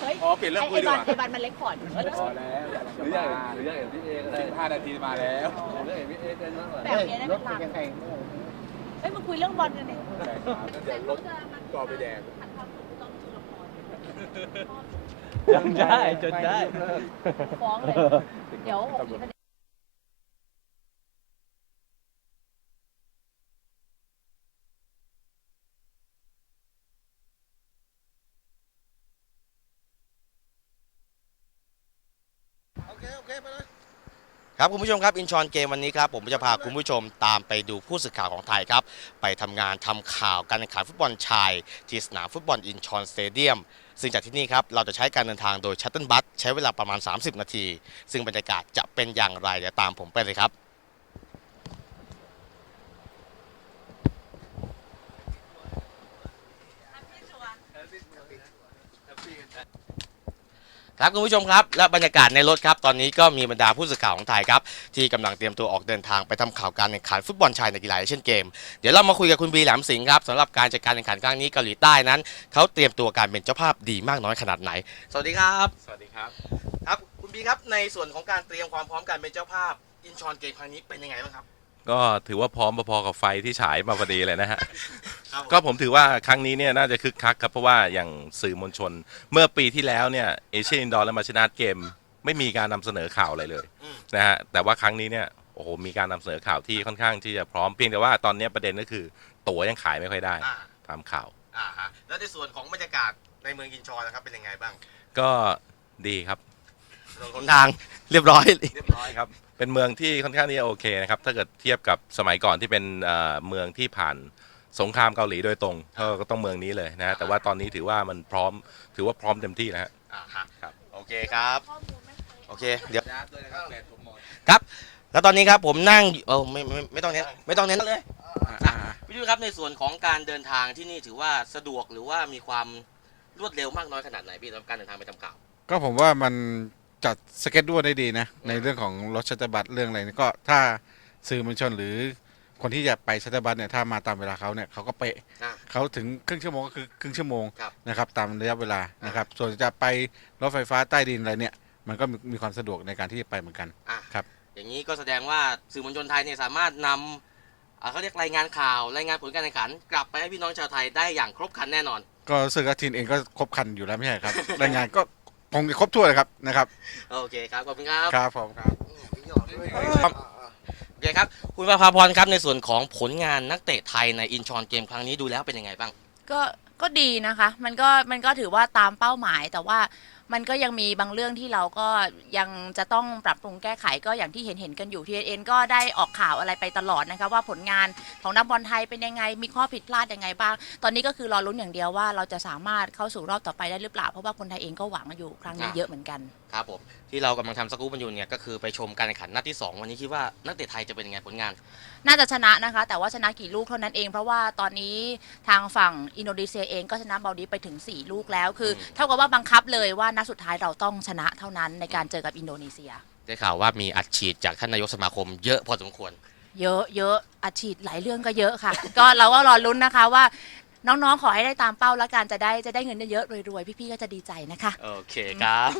เฮ้ยพอเปลี่ยนเรื่องคุยไอ้ดีกบันว่า ไอ้บันมันเล็กพอร์ตพอแล้วหรืออยากหรืออยากเห็นพี่เอก็ได้สิบห้านาทีมาแล้วหรืออยากเห็นพี่เอเต้นมากกว่าแบบนี้ได้เป็นหลักเฮ้ยมึงคุยเรื่องบอลกันเนี่ยเดี๋ยวรถก็ไปแดง จนได้จนได้ ฟ้องเลย เดี๋ยวหกสิบค ครับคุณผู้ชมครับอินชอนเกมวันนี้ครับผมจะพาคุณผู้ชมตามไปดูผู้สื่อข่าวของไทยครับ ไปทำงานทำข่าวการแข่งขันฟุตบอลชาย ที่สนามฟุตบอลอินชอนสเตเดียมซึ่งจากที่นี่ครับเราจะใช้การเดินทางโดยชัตเติลบัสใช้เวลาประมาณ 30 นาที ซึ่งบรรยากาศจะเป็นอย่างไรเดี๋ยวตามผมไปเลยครับ ครับคุณผู้ชมครับและบรรยากาศในรถครับตอนนี้ก็มีบรรดาผู้สื่อข่าวของไทยครับที่กำลังเตรียมตัวออกเดินทางไปทำข่าวการแข่งขันฟุตบอลชายในกีฬาเอเชียนเกม เดี๋ยวเรามาคุยกับคุณบีแหลมสิงห์ครับสำหรับการจัดการแข่งขันครั้งนี้เกาหลีใต้นั้นเขาเตรียมตัวการเป็นเจ้าภาพดีมากน้อยขนาดไหน สวัสดีครับ สวัสดีครับครับคุณบีครับในส่วนของการเตรียมความพร้อมการเป็นเจ้าภาพอินชอนเกมครั้งนี้เป็นยังไงบ้างครับ ก็ถือว่าพร้อมพอๆกับไฟที่ฉายมาพอดีเลยนะฮะครับก็ผมถือว่าครั้งนี้เนี่ยน่าจะคึกคักครับ เพราะว่าอย่างสื่อมวลชน เมื่อปีที่แล้วเนี่ยเอเชียอินดอร์และมาชนะเกม ไม่มีการนำเสนอข่าวอะไรเลยอืมนะฮะแต่ว่าครั้งนี้เนี่ยโอ้โหมีการนำเสนอข่าวที่ค่อนข้างที่จะพร้อมเพียงแต่ว่าตอนนี้ประเด็นก็คือตั๋วยังขายไม่ค่อยได้อ่าตามข่าวอ่าฮะแล้วในส่วนของบรรยากาศในเมืองอินชอนนะครับเป็นยังไงบ้าง ก็ดีครับหนทางเรียบร้อยเรียบร้อยครับ เป็นเมืองที่ค่อนข้างที่จะโอเคนะครับ ถ้าเกิดเทียบกับสมัยก่อนที่เป็นเอ่อเมืองที่ผ่านสงครามเกาหลีโดยตรงก็ก็ต้องเมืองนี้เลยนะฮะแต่ว่าตอนนี้ถือว่ามันพร้อมถือว่าพร้อมเต็มที่แล้วฮะ อ่าฮะครับ โอเคครับ โอเค เดี๋ยวนะด้วยนะครับแปดผมหมดแล้วตอนนี้ครับผมนั่งอยู่เออไม่ไม่ไม่ต้องเน้นไม่ต้องเน้นเลยพี่ดูครับในส่วนของการเดินทางที่นี่ถือว่าสะดวกหรือว่ามีความรวดเร็วมากน้อยขนาดไหนพี่สำหรับการเดินทางไปทำข่าว ก็ผมว่ามัน จัดสเก็ตด้วยได้ดีนะ ในเรื่องของรถชัตเตอร์บัสเรื่องอะไรเนี่ยก็ถ้าสื่อมวลชนหรือคนที่จะไปชัตเตอร์บัสเนี่ยถ้ามาตามเวลาเขาเนี่ยเขาก็เป๊ะอ่าเขาถึงครึ่งชั่วโมงก็คือครึ่งชั่วโมงครับนะครับตามระยะเวลานะครับส่วนจะไปรถไฟฟ้าใต้ดินอะไรเนี่ยมันก็มีมีความสะดวกในการที่จะไปเหมือนกัน อะครับ อย่างนี้ก็แสดงว่าสื่อมวลชนไทยเนี่ยสามารถนำอ่าเขาเรียกรายงานข่าวรายงานผลการแข่งขัน กลับไปให้พี่น้องชาวไทยได้อย่างครบครันแน่นอน ก็รู้สึกว่าทีมเองก็ครบครันอยู่แล้วไม่ใช่ครับ รายงานก็ คงจะครบถ้วนเลยครับนะครับโอเคครับขอบคุณครับครับผมครับ โอเคครับคุณประภาพรครับในส่วนของผลงานนักเตะไทยในอินชอนเกมครั้งนี้ดูแล้วเป็นยังไงบ้าง ก็ก็ดีนะคะ มันก็มันก็ถือว่าตามเป้าหมายแต่ว่า มันก็ยังมีบางเรื่องที่เราก็ยังจะต้องปรับปรุงแก้ไขก็อย่างที่เห็นเห็นกันอยู่ทีเอ็นก็ได้ออกข่าวอะไรไปตลอดนะคะว่าผลงานของนักบอลไทยเป็นยังไง มีข้อผิดพลาดยังไงบ้าง ตอนนี้ก็คือรอลุ้นอย่างเดียวว่าเราจะสามารถเข้าสู่รอบต่อไปได้หรือเปล่า เพราะว่าคนไทยเองก็หวังอยู่ครั้งนี้อะเยอะเหมือนกัน ครับผม ที่เรากำลังทำสกู๊ปมันอยู่เนี่ยก็คือไปชมการแข่งขันนัดที่ 2 วันนี้คิดว่านักเตะไทยจะเป็นยังไงผลงาน น่าจะชนะนะคะ แต่ว่าชนะกี่ลูกเท่านั้นเอง เพราะว่าตอนนี้ทางฝั่งอินโดนีเซียเองก็ชนะเบาดีไปถึง 4 ลูกแล้ว คืออืมเท่ากับว่าบังคับเลยว่านัดสุดท้ายเราต้องชนะเท่านั้นในการเจอกับอินโดนีเซีย ได้ข่าวว่ามีอัดฉีดจากท่านนายกสมาคมเยอะพอสมควร เยอะเยอะอาชีพหลายเรื่องก็เยอะค่ะ ก็เราก็รอลุ้นนะคะว่า น้องๆขอให้ได้ตามเป้าแล้วกันจะได้จะได้เงินเยอะๆรวยๆพี่ๆก็จะดีใจนะคะ โอเคครับ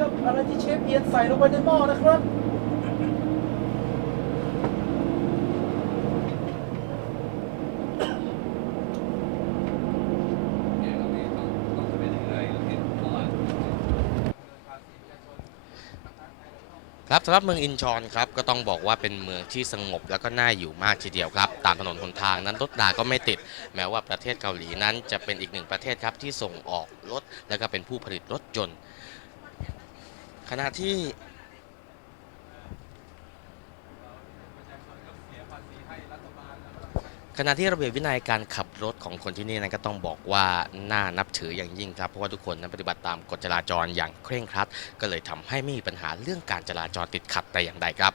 กับอะไรที่เชฟเอียนใส่ลงไปในหม้อนะครับครับสำหรับเมืองอินชอนครับก็ต้องบอกว่าเป็นเมืองที่สงบแล้วก็น่าอยู่มากทีเดียวครับ ตามถนนหนทางนั้นรถราก็ไม่ติด แม้ว่าประเทศเกาหลีนั้นจะเป็นอีกหนึ่งประเทศครับที่ส่งออกรถและก็เป็นผู้ผลิตรถยนต์ ขณะที่ ขณะที่ระเบียบวินัยการขับรถของคนที่นี่นั้นก็ต้องบอกว่าน่านับถืออย่างยิ่งครับ เพราะว่าทุกคนนั้นปฏิบัติตามกฎจราจรอย่างเคร่งครัด ก็เลยทำให้ไม่มีปัญหาเรื่องการจราจรติดขัดแต่อย่างใดครับ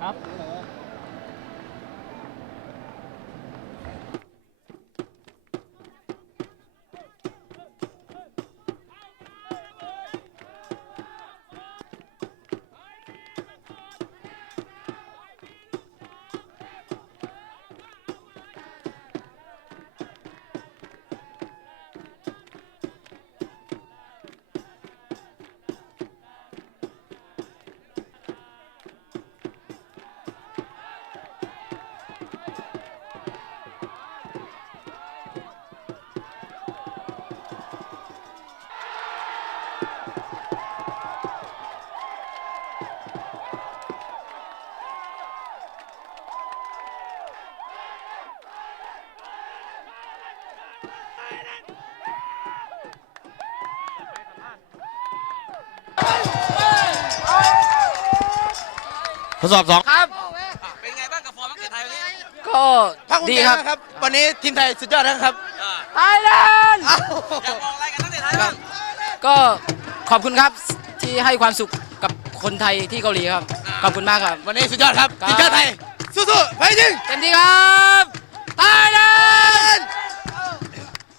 ครับ ดสอบสองครับ เป็นไงบ้างกับฟอร์มนักเตะไทยวันนี้ก็ดีครับครับ วันนี้ทีมไทยสุดยอดนะครับไทยแลนด์ อยากบอกอะไรกับนักเตะไทยบ้างก็ขอบคุณครับที่ให้ความสุขกับคนไทยที่เกาหลีครับ ขอบคุณมากครับ วันนี้สุดยอดครับครับ ทีมชาติไทยสู้ๆไปจริงเต็มที่ครับไทยแลนด์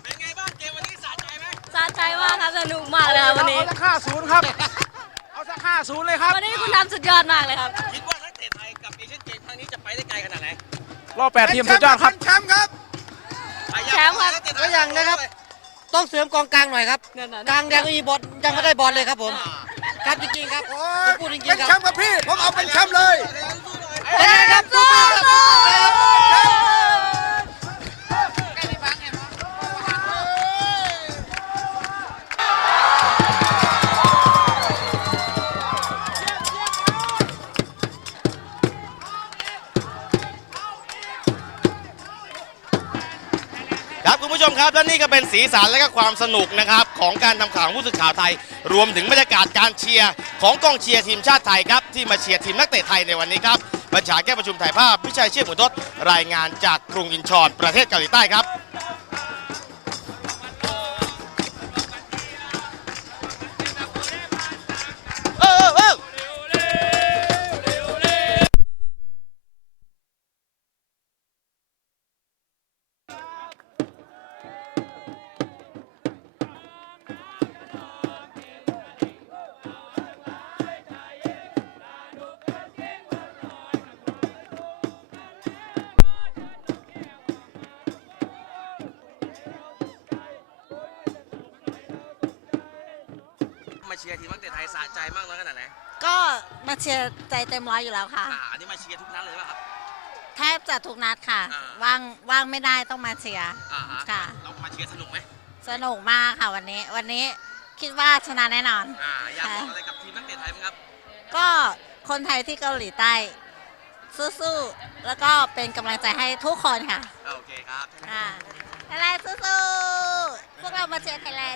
เป็นไงบ้างเกมวันนี้สะใจไหมสะใจมากครับสนุกมากเลยครับวันนี้ เอาสักห้าศูนย์ครับ เอาสักห้าศูนย์เลยครับ วันนี้คุณทำสุดยอดมากเลยครับ คิด รอบแปดทีมสุดยอดครับแชมป์ครับแชมป์ครับตัวอย่างนะครับ ต้องเสริมกองกลางหน่อยครับกลางยังไม่มีบอลยังไม่ได้บอลเลยครับผม ครับจริงๆครับผมพูดจริงเป็นๆครับแชมป์กับพี่ ผมเอาเป็นแชมป์เลย เป็นไงครับสู้ครับ ครับคุณผู้ชมครับและนี่ก็เป็นสีสันและก็ความสนุกนะครับของการทำข่าวของผู้สื่อข่าวไทย รวมถึงบรรยากาศการเชียร์ของกองเชียร์ทีมชาติไทยครับที่มาเชียร์ทีมนักเตะไทยในวันนี้ครับบัญชาแก้ประชุมถ่ายภาพพิชัยเชี่ยหมุนทศรายงานจากกรุงอินชอนประเทศเกาหลีใต้ครับ เชียร์ทีมนักเตะไทยสะใจมากน้อยขนาดไหนก็มาเชียร์ใจเต็มร้อยอยู่แล้วค่ะ อ่าอันนี้มาเชียร์ทุกนัดเลยป่ะครับ แทบจะทุกนัดค่ะ อ่า ว่างว่างไม่ได้ต้องมาเชียร์ อ่าฮะค่ะ เรามาเชียร์สนุกไหมสนุกมากค่ะวันนี้ วันนี้คิดว่าชนะแน่นอน อ่าอยากบอกอะไรกับทีมนักเตะไทยไหมครับ ก็คนไทยที่เกาหลีใต้สู้ๆแล้วก็เป็นกำลังใจให้ทุกคนค่ะโอเคครับอ่าไทยแลนด์สู้ๆพวกเรามาเชียร์ไทยแลนด์